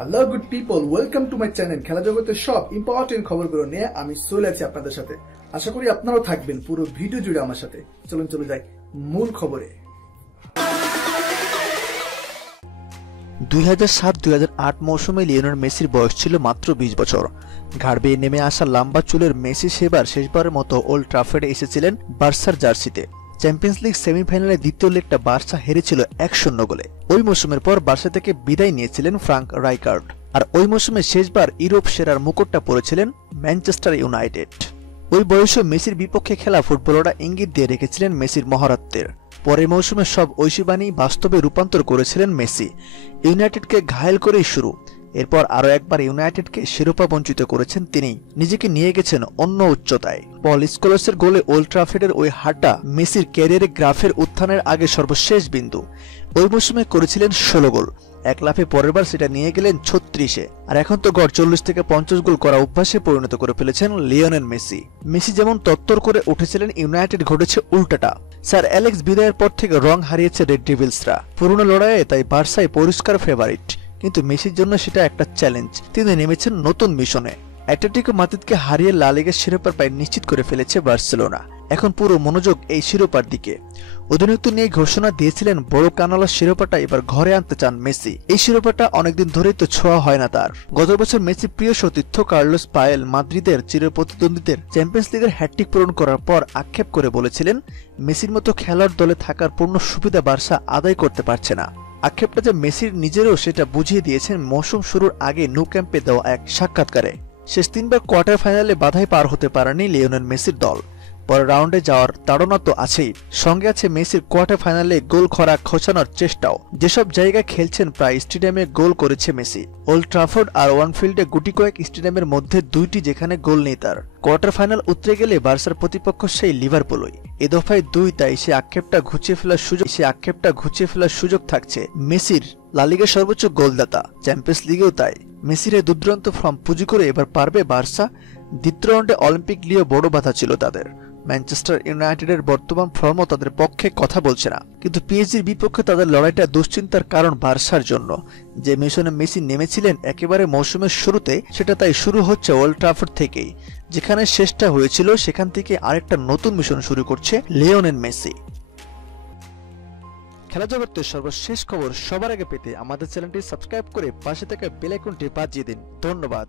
Hello good people welcome to my channel খেলা জগতের সব ইম্পর্টেন্ট খবরগুলো নিয়ে আমি চলে আছি আপনাদের সাথে। আশা করি আপনারাও থাকবেন পুরো ভিডিও জুড়ে আমার সাথে। চলুন, চলে যাই মূল খবরে। দুই হাজার সাত, দুই হাজার আট মৌসুমে লিওনার মেসির বয়স ছিল মাত্র বিশ বছর। ঘাড় নেমে আসা লম্বা চুলের মেসি সেবার শেষবারের মতো ওল্ড ট্রাফেডে এসেছিলেন বার্সার জার্সিতে। চ্যাম্পিয়ন্স লিগ সেমিফাইনালে দ্বিতীয় লেগটা বার্সা হেরেছিল এক শূন্য গোলে। ওই মৌসুমের পর বার্সা থেকে বিদায় নিয়েছিলেন ফ্রাঙ্ক রাইকার্ড। আর ওই মৌসুমে শেষবার ইউরোপ সেরার মুকুটটা পড়েছিলেন ম্যানচেস্টার ইউনাইটেড। ওই বয়সে মেসির বিপক্ষে খেলা ফুটবলাররা ইঙ্গিত দিয়ে রেখেছিলেন মেসির মহারত্বের। পরের মৌসুমে সব ঐশীবাণী বাস্তবে রূপান্তর করেছিলেন মেসি। ইউনাইটেডকে ঘায়েল করেই শুরু। এরপর আরও একবার ইউনাইটেডকে শিরোপা বঞ্চিত করেছেন তিনি। নিজেকে নিয়ে গেছেন অন্য উচ্চতায়। পল স্কোলাসের গোলে ওল্ড ট্রাফেডের ওই হারটা মেসির ক্যারিয়ারে গ্রাফের উত্থানের আগে সর্বশেষ বিন্দু। ওই মৌসুমে করেছিলেন ষোলো গোল। এক লাফে পরের বার সেটা নিয়ে গেলেন ছত্রিশে। আর এখন তো গড় চল্লিশ থেকে পঞ্চাশ গোল করা অভ্যাসে পরিণত করে ফেলেছেন লিওনেল মেসি। মেসি যেমন তত্তর করে উঠেছিলেন, ইউনাইটেড ঘটেছে উল্টাটা। স্যার অ্যালেক্স বিদায়ের পর থেকে রং হারিয়েছে রেড ডেভিলসরা। পুরনো লড়াইয়ে তাই বার্সায় পরিষ্কার ফেভারিট। কিন্তু মেসির জন্য সেটা একটা চ্যালেঞ্জ তিনি নেমেছেন নতুন মিশনে। অ্যাটলেটিকো মাদ্রিদকে হারিয়ে লা শিরোপার পায় নিশ্চিত করে ফেলেছে বার্সেলোনা। এখন পুরো মনোযোগ এই শিরোপার দিকে। অধিনায়ক নিয়ে ঘোষণা দিয়েছিলেন বড় কানালার শিরোপাটা এবার ঘরে আনতে চান মেসি। এই শিরোপাটা অনেকদিন ধরেই তো ছোঁয়া হয় না তার। গত বছর মেসি প্রিয় সতীর্থ কার্লোস পায়েল মাদ্রিদের চিরপ্রতিদ্বন্দ্বীদের চ্যাম্পিয়ন্স লিগের হ্যাট্রিক পূরণ করার পর আক্ষেপ করে বলেছিলেন, মেসির মতো খেলার দলে থাকার পূর্ণ সুবিধা বার্সা আদায় করতে পারছে না। আক্ষেপটা যে মেসির নিজেরও সেটা বুঝিয়ে দিয়েছেন মৌসুম শুরুর আগে নো ক্যাম্পে দেওয়া এক সাক্ষাৎকারে। শেষ তিনবার কোয়ার্টার ফাইনালে বাধাই পার হতে পারেনি লিওনেল মেসির দল। পরের রাউন্ডে যাওয়ার তাড়না তো আছেই। সঙ্গে আছে মেসির কোয়ার্টার ফাইনালে গোল খরা খোঁচানোর চেষ্টাও। যেসব জায়গায় খেলছেন প্রায় স্টেডিয়ামে গোল করেছে মেসি। ওল্ড ট্রাফোর্ড আর ওয়ানফিল্ডে গুটি কয়েক স্টেডিয়ামের মধ্যে দুইটি যেখানে গোল নেই তার। কোয়ার্টার ফাইনাল উতরে গেলে বার্সার প্রতিপক্ষ সেই লিভারপুলই। এ দফায় দুই, তাই সে আক্ষেপটা ঘুচিয়ে ফেলার সুযোগ সে আক্ষেপটা ঘুচিয়ে ফেলার সুযোগ থাকছে মেসির লালিগের সর্বোচ্চ গোলদাতা। চ্যাম্পিয়ন্স লিগেও তাই। মেসির এই দুর্দান্ত ফর্ম পুঁজি করে এবার পারবে বার্সা। দ্বিতীয় রাউন্ডে অলিম্পিক লিও বড় বাধা ছিল তাদের। ম্যানচেস্টার ইউনাইটেডের বর্তমান ফর্মও তাদের পক্ষে কথা বলছে না। কিন্তু পিএসজির বিপক্ষে তাদের লড়াইটা দুশ্চিন্তার কারণ বার্সার জন্য। যে মিশনে মেসি নেমেছিলেন একেবারে মৌসুমের শুরুতে, সেটা তাই শুরু হচ্ছে ওল্ড ট্রাফোর্ড থেকেই। যেখানে শেষটা হয়েছিল, সেখান থেকে আরেকটা নতুন মিশন শুরু করছে লিওনেন মেসি খেলা জগতের সর্বশেষ খবর সবার আগে পেতে আমাদের চ্যানেলটি সাবস্ক্রাইব করে পাশে থাকা বেল আইকনটি বাজিয়ে দিন। ধন্যবাদ।